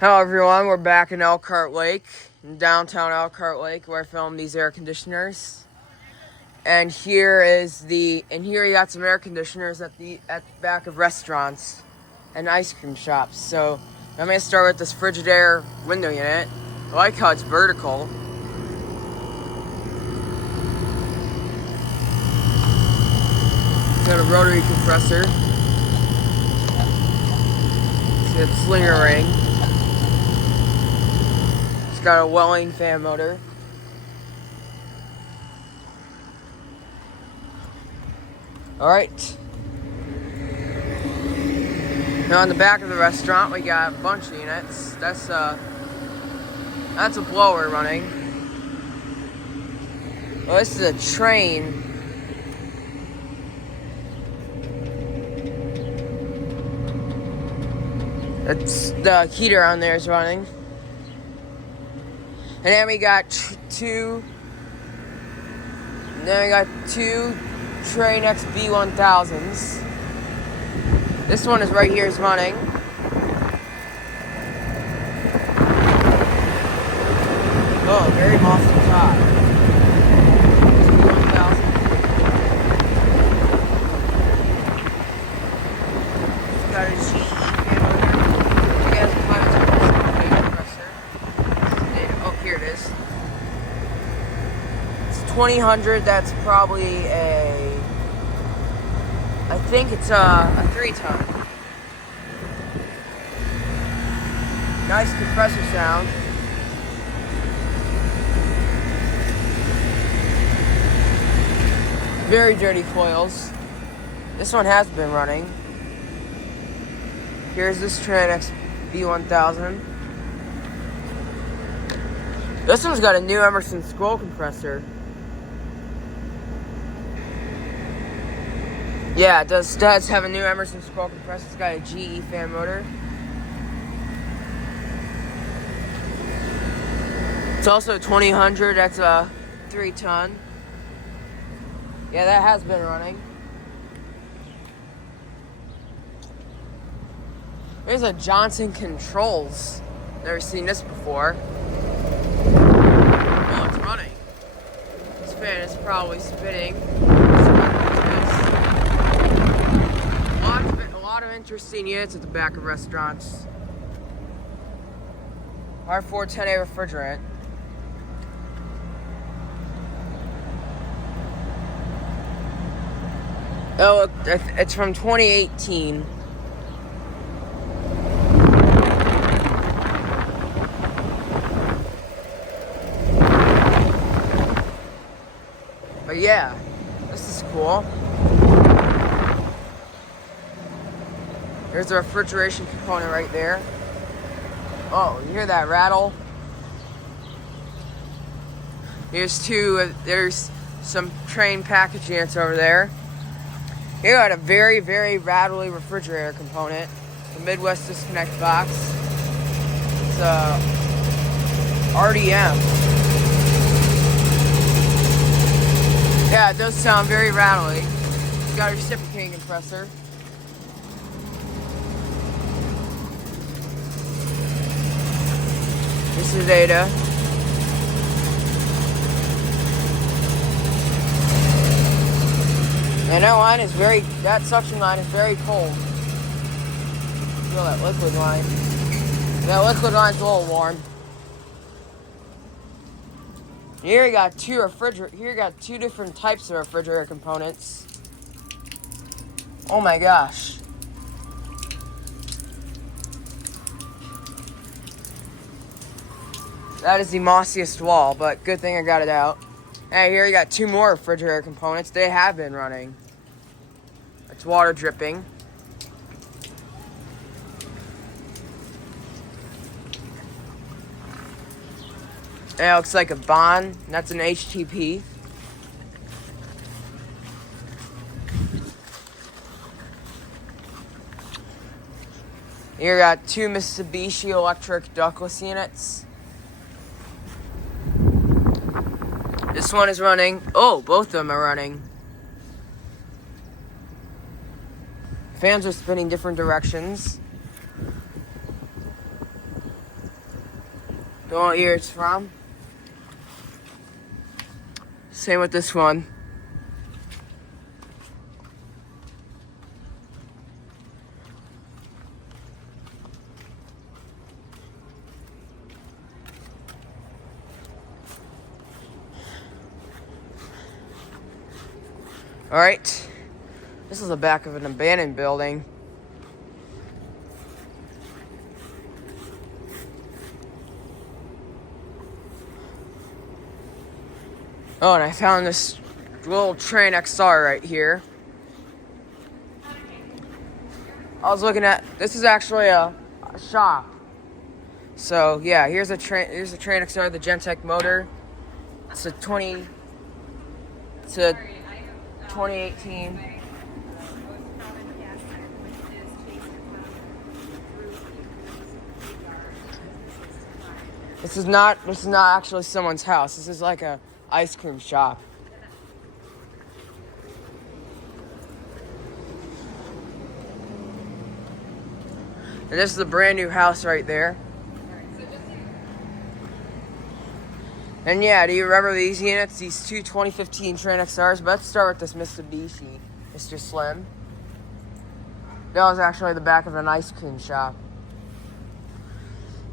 Hello everyone, we're back in Elkhart Lake, in downtown Elkhart Lake, where I filmed these air conditioners. And here you got some air conditioners at the back of restaurants and ice cream shops. So I'm gonna start with this Frigidaire window unit. I like how it's vertical. It's got a rotary compressor. It's got a slinger ring. It's got a Welling fan motor. Alright. Now on the back of the restaurant we got a bunch of units. That's a blower running. Well, this is a train. It's the heater on there is running. And then we got two Train X B1000s. This one is right here is running. Oh, very mossy top. B1000. It's got a GE fan motor. It has a climate compressor. Oh, here it is. It's 2000. That's probably I think it's a 3-ton. Nice compressor sound. Very dirty coils. This one has been running. Here's this Train X B1000. This one's got a new Emerson scroll compressor. Yeah, it does have a new Emerson scroll compressor. It's got a GE fan motor. It's also 2000. That's a 3-ton. Yeah, that has been running. There's a Johnson Controls. Never seen this before. Oh, it's running. This fan is probably spinning. A lot of interesting units at the back of restaurants. R410A refrigerant. Oh, it's from 2018. But yeah, this is cool. There's the refrigeration component right there. Oh, you hear that rattle? There's some train package units over there. Here got a very, very rattly refrigerator component. The Midwest disconnect box. It's a RDM. Yeah, it does sound very rattly. It's got a reciprocating compressor. This is data. And that suction line is very cold. Feel that liquid line. That liquid line's a little warm. Here you got two different types of refrigerator components. Oh my gosh. That is the mossiest wall, but good thing I got it out. Hey, here you got two more refrigerator components. They have been running. It's water dripping. It looks like a Bond. That's an HTP. Here you got two Mitsubishi electric ductless units. This one is running. Oh, both of them are running. Fans are spinning different directions. Don't know what year it's from. Same with this one. Alright. This is the back of an abandoned building. Oh, and I found this little train XR right here. I was looking at, this is actually a shop. So yeah, here's the train XR, the Gentech motor. It's a 2018. This is not actually someone's house. This is like a ice cream shop. And this is a brand new house right there. And yeah, do you remember these units? These two 2015 Train XRs? But let's start with this Mitsubishi, Mr. Slim. That was actually the back of an ice cream shop.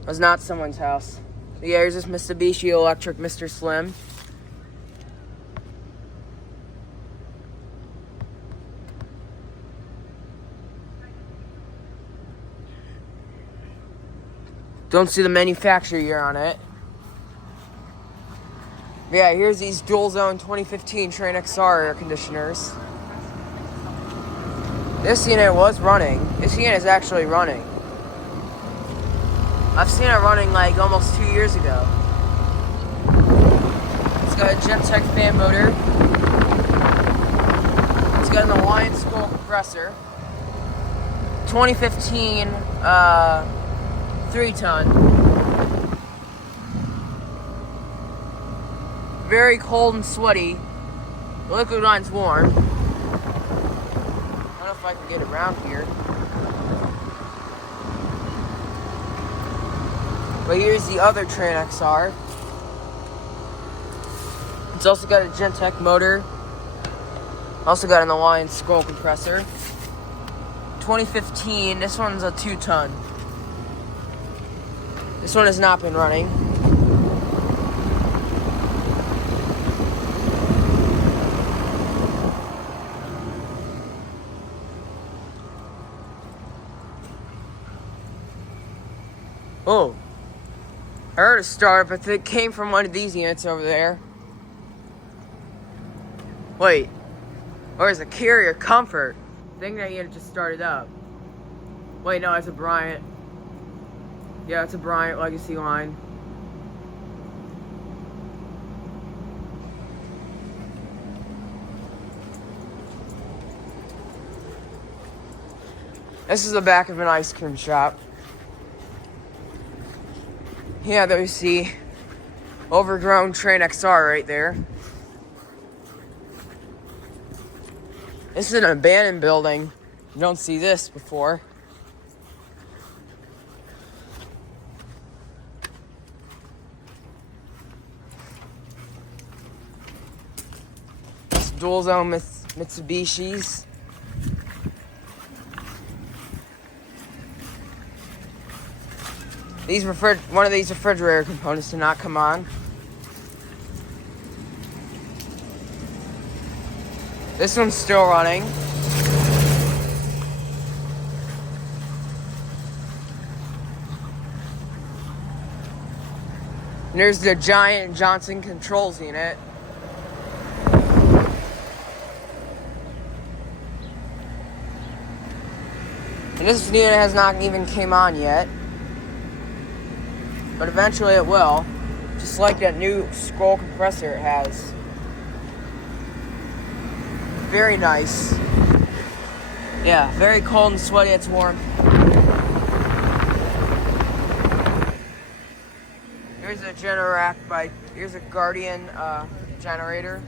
It was not someone's house. So yeah, here's this Mitsubishi electric Mr. Slim. Don't see the manufacturer year on it. Yeah, here's these dual zone 2015 Train XR air conditioners. This unit was running. This unit is actually running. I've seen it running like almost 2 years ago. It's got a Gentech fan motor. It's got an Alliance scroll compressor. 2015 3-ton. Very cold and sweaty. The liquid line's warm. I don't know if I can get around here. But here's the other Train XR. It's also got a Gentech motor. Also got an Alliance scroll compressor. 2015, this one's a 2-ton. This one has not been running. Oh, I heard a startup. I think it came from one of these units over there. Wait, or is a Carrier Comfort? I think that unit just started up. Wait, no, it's a Bryant. Yeah, it's a Bryant Legacy line. This is the back of an ice cream shop. Yeah, there you see overgrown Train XR right there. This is an abandoned building. You don't see this before. It's dual zone Mitsubishis. One of these refrigerator components did not come on. This one's still running. And there's the giant Johnson controls unit. And this unit has not even came on yet. But eventually it will. Just like that new scroll compressor it has. Very nice. Yeah, very cold and sweaty, it's warm. Here's a Generac here's a Guardian generator.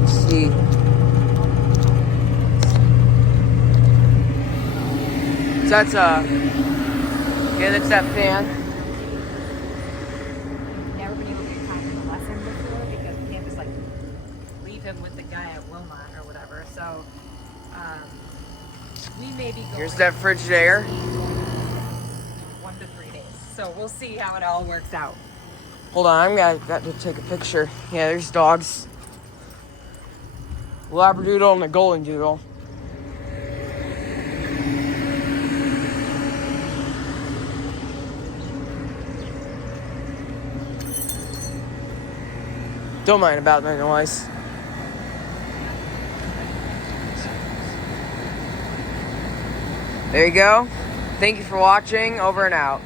Let's see. So that's yeah, that's that fan. Never been able to get time for the lesson before because we can't just like leave him with the guy at Wilmot or whatever. So we may be going. Here's that Frigidaire. 1 to 3 days. So we'll see how it all works out. Hold on, got to take a picture. Yeah, there's dogs. Labradoodle and a golden doodle. Don't mind about that noise. There you go. Thank you for watching. Over and out.